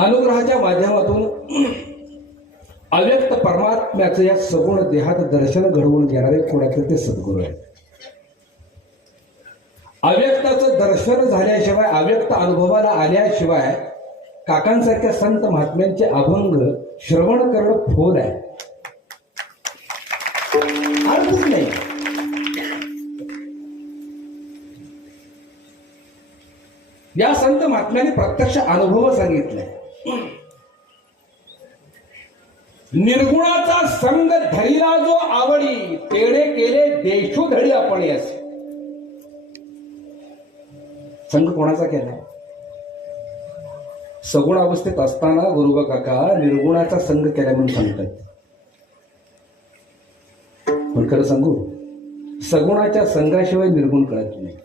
अनुग्रहाच्या माध्यमातून अव्यक्त परमात्म्याचं या सगुण देहात दर्शन घडवून घेणारे कोणाचे ते सद्गुरू आहेत. अव्यक्ताचं दर्शन झाल्याशिवाय, अव्यक्त अनुभवाला आल्याशिवाय काकांसारख्या संत महात्म्यांचे अभंग श्रवण करणं फोल आहे, अर्थच नाही. या संत महात्म्यांनी प्रत्यक्ष अनुभव सांगितलाय. निर्गुणाचा संग धरीला जो आवडी, तेडे केले देशोधडी आपण असे. संग कोणाचा केलाय? सगुण अवस्थेत असताना गुरुबा काका निर्गुणाचा संग केला म्हणून सांगतात. पण खरं सांगू, सगुणाच्या संघाशिवाय निर्गुण कळत नाही.